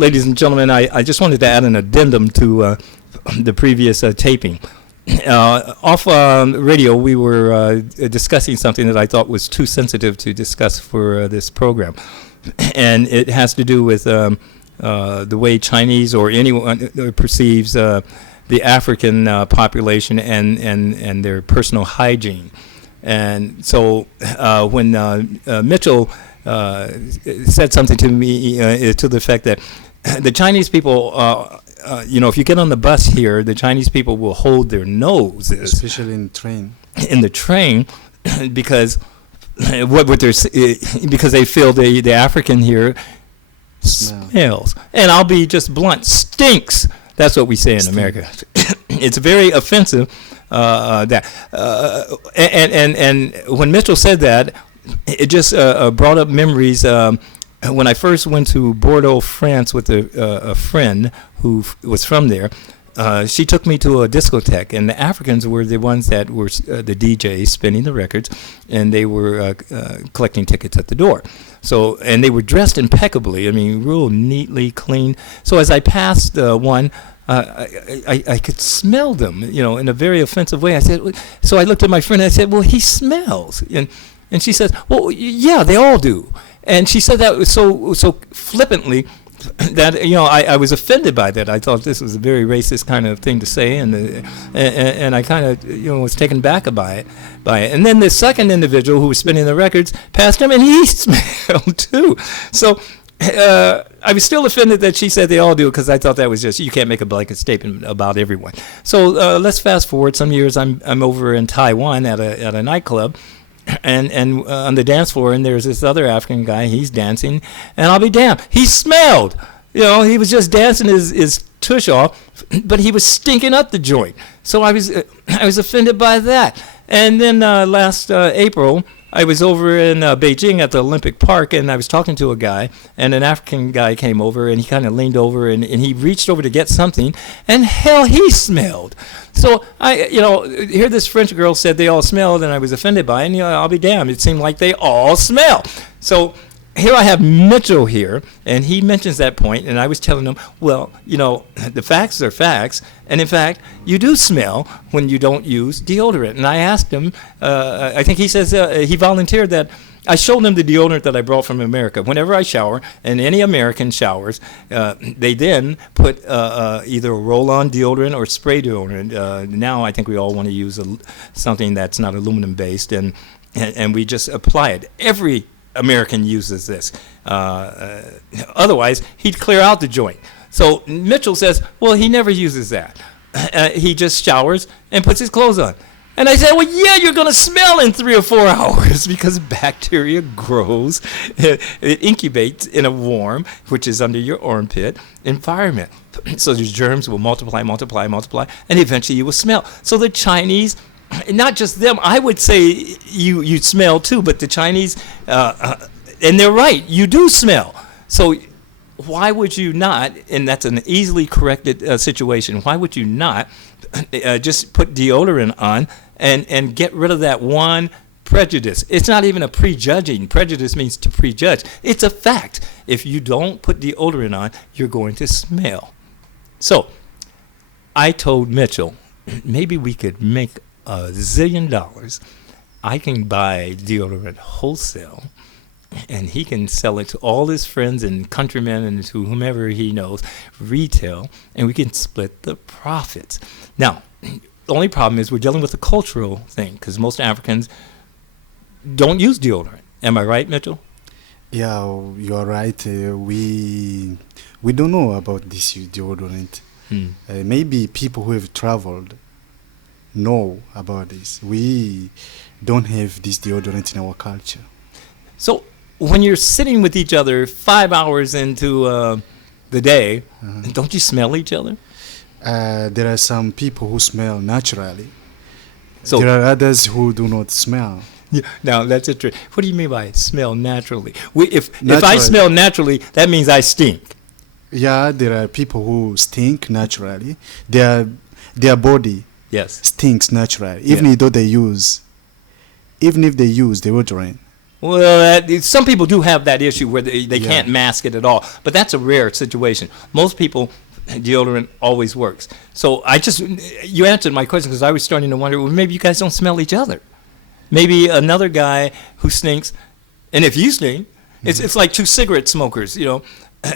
ladies and gentlemen, I just wanted to add an addendum to the previous taping. Off radio, we were discussing something that I thought was too sensitive to discuss for this program. And it has to do with the way Chinese or anyone perceives the African population and their personal hygiene. And so when Mitchell said something to me to the effect that the Chinese people, if you get on the bus here, the Chinese people will hold their noses, especially in the train. In the train, because because they feel the African here smells, and I'll be just blunt, stinks. That's what we say in America. It's very offensive. And when Mitchell said that, it just brought up memories. When I first went to Bordeaux, France, with a friend who was from there, she took me to a discotheque, and the Africans were the ones that were the DJs spinning the records, and they were collecting tickets at the door. So, and they were dressed impeccably. I mean, real neatly clean. So as I passed one, I could smell them, in a very offensive way. I said, so I looked at my friend and I said, well, he smells. And she says, well, yeah, they all do. And she said that so flippantly that I was offended by that. I thought this was a very racist kind of thing to say, and I kind of was taken back by it. And then the second individual who was spinning the records passed him, and he smelled too. So I was still offended that she said they all do, because I thought that was just, you can't make a blanket statement about everyone. So let's fast forward some years. I'm over in Taiwan at a nightclub. And on the dance floor, and there's this other African guy. He's dancing, and I'll be damned, he smelled. He was just dancing his tush off, but he was stinking up the joint. So I was offended by that. And then last April, I was over in Beijing at the Olympic Park, and I was talking to a guy, and an African guy came over, and he kind of leaned over, and he reached over to get something, and hell, he smelled. So I, hear this French girl said they all smelled, and I was offended by it, and I'll be damned, it seemed like they all smell. So here I have Mitchell here, and he mentions that point, and I was telling him, well, the facts are facts, and in fact, you do smell when you don't use deodorant. And I asked him, I think he says he volunteered that I showed him the deodorant that I brought from America. Whenever I shower, and any American showers, they then put either a roll-on deodorant or spray deodorant. Now I think we all want to use something that's not aluminum-based, and we just apply it. Every American uses this. Otherwise, he'd clear out the joint. So Mitchell says, well, he never uses that. He just showers and puts his clothes on. And I said, well, yeah, you're going to smell in 3 or 4 hours because bacteria grows. It incubates in a warm, which is under your armpit, environment. So the germs will multiply, and eventually you will smell. So the Chinese, not just them, I would say you smell too, but the Chinese, and they're right, you do smell. So why would you not, and that's an easily corrected situation, why would you not just put deodorant on and get rid of that one prejudice? It's not even a prejudging. Prejudice means to prejudge. It's a fact. If you don't put deodorant on, you're going to smell. So I told Mitchell, maybe we could make $1 zillion. I can buy deodorant wholesale, and he can sell it to all his friends and countrymen and to whomever he knows, retail, and we can split the profits. Now, the only problem is we're dealing with a cultural thing, because most Africans don't use deodorant. Am I right, Mitchell? Yeah, you're right. We don't know about this deodorant. Maybe people who have traveled know about this. We don't have this deodorant in our culture. So when you're sitting with each other 5 hours into the day, don't you smell each other? There are some people who smell naturally. So there are others who do not smell. Yeah, now that's interesting. What do you mean by smell naturally? If I smell naturally, that means I stink. Yeah, there are people who stink naturally. Their body stinks naturally, even if they use deodorant. Well, some people do have that issue where they can't mask it at all, but that's a rare situation. Most people, deodorant always works. So you answered my question because I was starting to wonder, well, maybe you guys don't smell each other. Maybe another guy who stinks, and if you stink, it's like two cigarette smokers,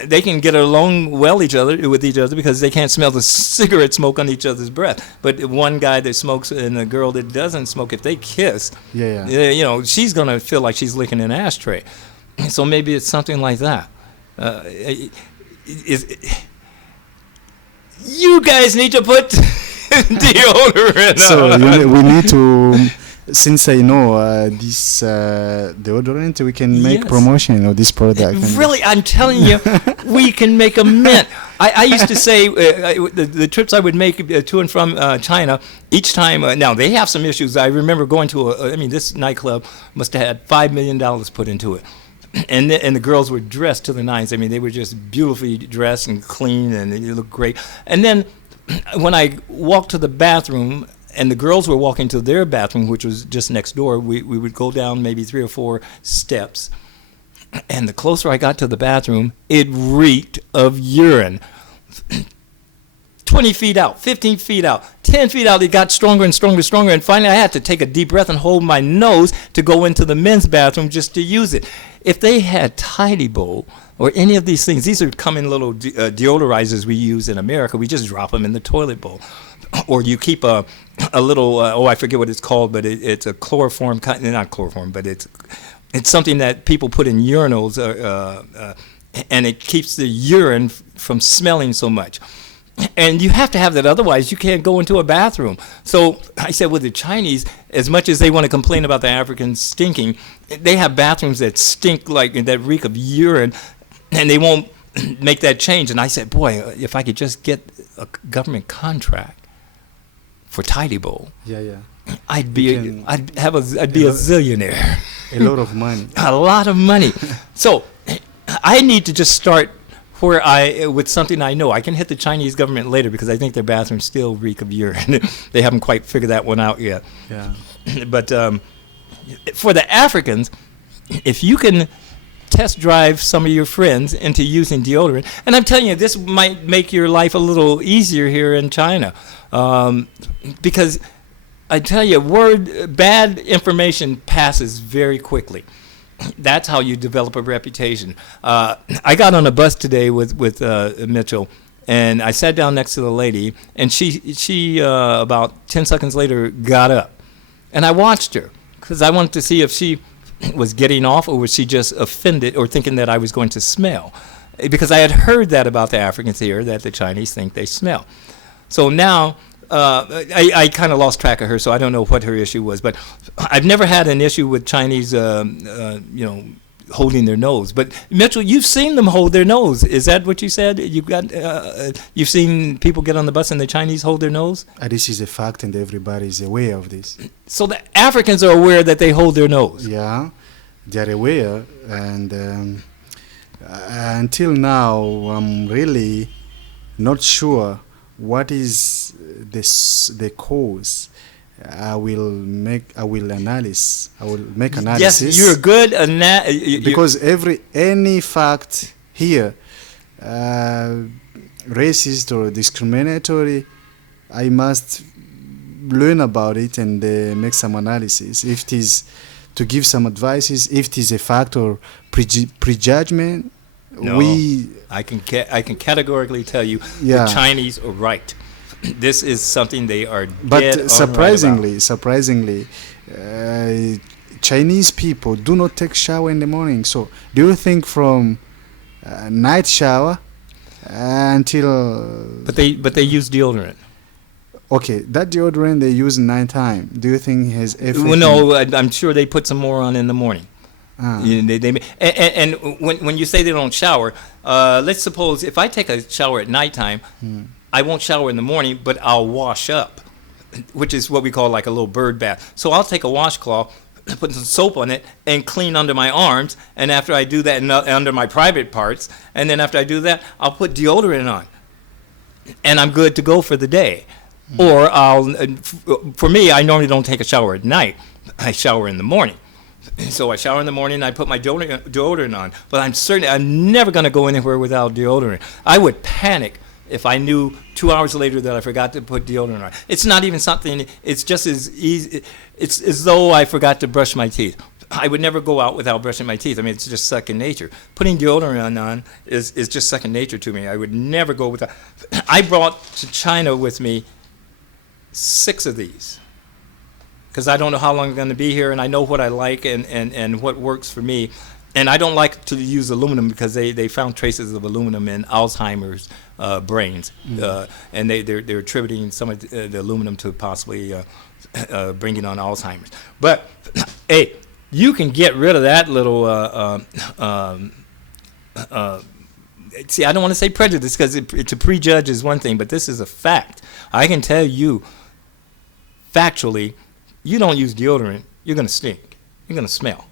they can get along well with each other because they can't smell the cigarette smoke on each other's breath. But one guy that smokes and a girl that doesn't smoke, if they kiss, she's gonna feel like she's licking an ashtray. So maybe it's something like that. You guys need to put deodorant. So we need to. Since I know this deodorant, we can make promotion of this product. Really, I'm telling you, we can make a mint. I used to say the trips I would make to and from China, each time, now they have some issues. I remember going to this nightclub must have had $5 million put into it. And the girls were dressed to the nines. They were just beautifully dressed and clean, and they looked great. And then when I walked to the bathroom, and the girls were walking to their bathroom, which was just next door, we would go down maybe 3 or 4 steps. And the closer I got to the bathroom, it reeked of urine. 20 feet out, 15 feet out, 10 feet out, it got stronger and stronger and stronger. And finally, I had to take a deep breath and hold my nose to go into the men's bathroom just to use it. If they had Tidy Bowl or any of these things, these are common little deodorizers we use in America. We just drop them in the toilet bowl. Or you keep a little, I forget what it's called, but it's a chloroform, not chloroform, but it's something that people put in urinals, and it keeps the urine from smelling so much. And you have to have that, otherwise you can't go into a bathroom. So I said, with the Chinese, as much as they want to complain about the Africans stinking, they have bathrooms that stink that reek of urine, and they won't make that change. And I said, boy, if I could just get a government contract for Tidy Bowl, I'd be a zillionaire. A lot of money. A lot of money. So I need to just start with something I know. I can hit the Chinese government later because I think their bathrooms still reek of urine. They haven't quite figured that one out yet. Yeah. But for the Africans, if you can test drive some of your friends into using deodorant, and I'm telling you, this might make your life a little easier here in China, because I tell you, bad information passes very quickly. That's how you develop a reputation. I got on a bus today with Mitchell, and I sat down next to the lady, and she about 10 seconds later got up, and I watched her because I wanted to see if she was getting off or was she just offended or thinking that I was going to smell, because I had heard that about the Africans here, that the Chinese think they smell. So now I kind of lost track of her, so I don't know what her issue was. But I've never had an issue with Chinese, holding their nose. But Mitchell, you've seen them hold their nose. Is that what you said? You've seen people get on the bus and the Chinese hold their nose? This is a fact, and everybody is aware of this. So the Africans are aware that they hold their nose. Yeah, they're aware, and until now, I'm really not sure what is the cause. I will make analysis. Yes, you're good. Because any fact here, racist or discriminatory, I must learn about it and make some analysis. If it is to give some advices, if it is a fact or prejudgment. No, I can categorically tell you the Chinese are right. This is something they are dead But surprisingly, right about. Chinese people do not take shower in the morning. So do you think from night shower until... But they use deodorant. Okay, that deodorant they use in nighttime, do you think has effect? Well, no, I'm sure they put some more on in the morning. And when you say they don't shower, let's suppose if I take a shower at nighttime, I won't shower in the morning, but I'll wash up, which is what we call like a little bird bath. So I'll take a washcloth, put some soap on it, and clean under my arms. And after I do that, under my private parts, and then after I do that, I'll put deodorant on, and I'm good to go for the day. Or for me, I normally don't take a shower at night. I shower in the morning. So I shower in the morning and I put my deodorant on. But I'm never going to go anywhere without deodorant. I would panic if I knew 2 hours later that I forgot to put deodorant on. It's not even something, it's just as easy, it's as though I forgot to brush my teeth. I would never go out without brushing my teeth. I mean, it's just second nature. Putting deodorant on is just second nature to me. I would never go without. I brought to China with me 6 of these because I don't know how long I'm going to be here, and I know what I like and what works for me. And I don't like to use aluminum because they found traces of aluminum in Alzheimer's brains, and they're attributing some of the aluminum to possibly bringing on Alzheimer's. But hey, you can get rid of that little. See, I don't want to say prejudice because to prejudge is one thing, but this is a fact. I can tell you, factually, you don't use deodorant, you're going to stink. You're going to smell.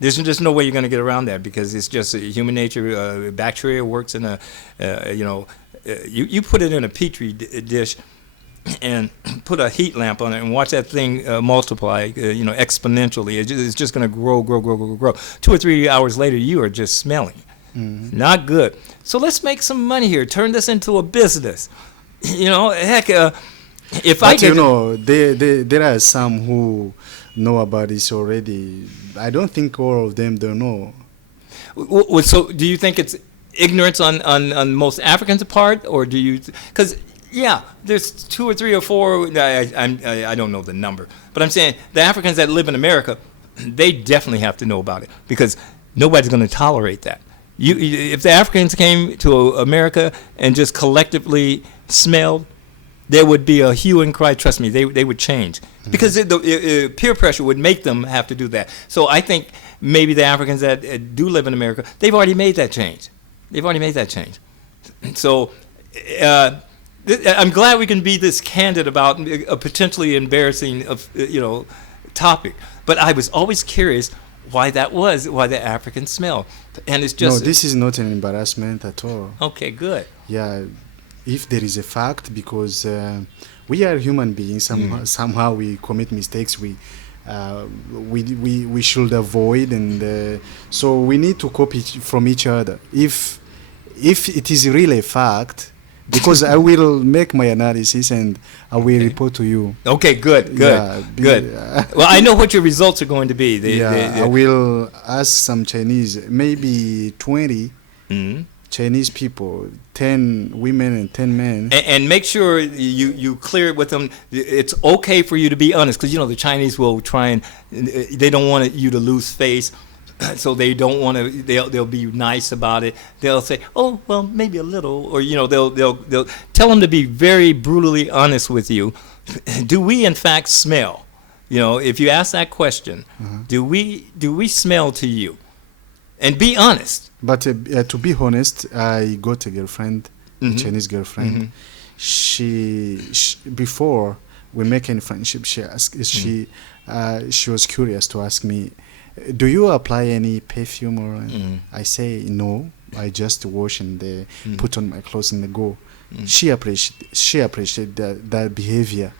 There's just no way you're going to get around that because it's just human nature. Bacteria works in you put it in a petri dish and put a heat lamp on it and watch that thing multiply, exponentially. It's just going to grow. 2 or 3 hours later, you are just smelling. Mm-hmm. Not good. So let's make some money here. Turn this into a business. Heck, if but I could, there are some who know about this already. I don't think all of them don't know. So do you think it's ignorance on most Africans' part, or do you? Because there's 2 or 3 or 4. I don't know the number, but I'm saying the Africans that live in America, they definitely have to know about it because nobody's going to tolerate that. If the Africans came to America and just collectively smelled, there would be a hue and cry. Trust me, they would change because peer pressure would make them have to do that. So I think maybe the Africans that do live in America, they've already made that change. So I'm glad we can be this candid about a potentially embarrassing, topic. But I was always curious why the Africans smell, and it's just no. This is not an embarrassment at all. Okay, good. Yeah. If there is a fact, because we are human beings, somehow we commit mistakes. We should avoid, and so we need to copy from each other. If it is really a fact, because I will make my analysis and I will report to you. Okay, good. Well, I know what your results are going to be. I will ask some Chinese, maybe 20. Mm-hmm. Chinese people, 10 women and 10 men. And make sure you clear it with them. It's okay for you to be honest, because the Chinese will try and they don't want you to lose face, so they don't want to. They'll be nice about it. They'll say, "Oh, well, maybe a little," or they'll tell them to be very brutally honest with you. Do we in fact smell? If you ask that question, do we smell to you? And be honest. But to be honest, I got a girlfriend, a Chinese girlfriend. Mm-hmm. She before we make any friendship, she was curious to ask me, "Do you apply any perfume?" Or I say no. I just wash and put on my clothes and go. She appreciated that behavior.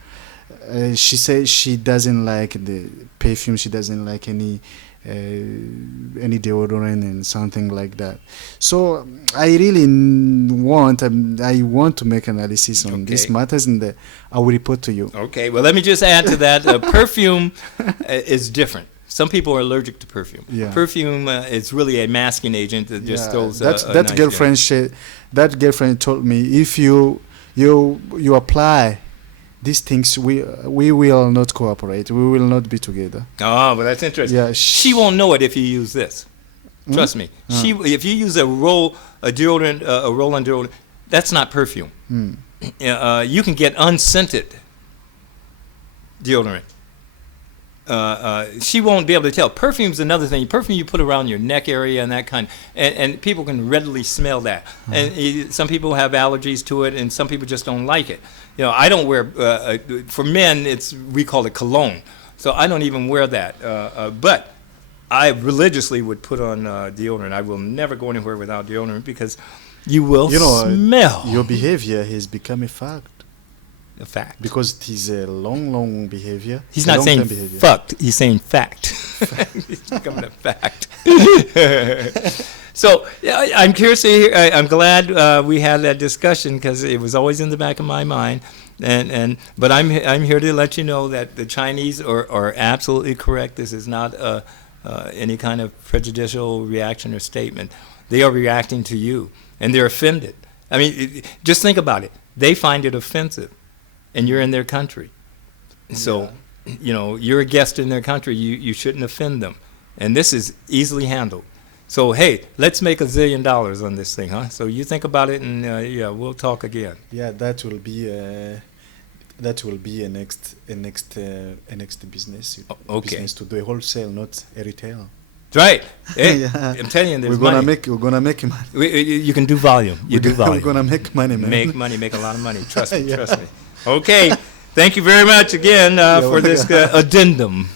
She said she doesn't like the perfume. She doesn't like any deodorant and something like that. So I really want to make analysis on these matters, and I will report to you. Okay. Well, let me just add to that. Perfume is different. Some people are allergic to perfume. Yeah. Perfume is really a masking agent that just throws that nice girlfriend. That girlfriend told me, if you apply these things, we will not cooperate. We will not be together. Oh, but that's interesting. Yeah, she won't know it if you use this. Trust me. If you use a roll-on deodorant, that's not perfume. You can get unscented deodorant. She won't be able to tell. Perfume's another thing. Perfume you put around your neck area and that kind, and people can readily smell that. And some people have allergies to it, and some people just don't like it. I don't wear. For men, we call it cologne. So I don't even wear that. But I religiously would put on deodorant. I will never go anywhere without deodorant because you will smell. Your behavior has become a fact. A fact. Because it is a long behavior. He's a not long-term saying behavior. fucked. He's saying fact. He's becoming a fact. So yeah, I'm curious to hear. I'm glad we had that discussion because it was always in the back of my mind. But I'm here to let you know that the Chinese are absolutely correct. This is not any kind of prejudicial reaction or statement. They are reacting to you, and they're offended. I mean, just think about it. They find it offensive, and you're in their country. So, you're a guest in their country. You shouldn't offend them. And this is easily handled. So, hey, let's make $1 zillion on this thing, huh? So you think about it, and we'll talk again. Yeah, that will be a next business. Okay. Business to do a wholesale, not a retail. Right. Hey, Yeah. I'm telling you, there's We're money. gonna make money. You can do volume. You do volume. We're gonna make money, man. Make money, make a lot of money. Trust me, Yeah. trust me. Okay. Thank you very much again for this addendum.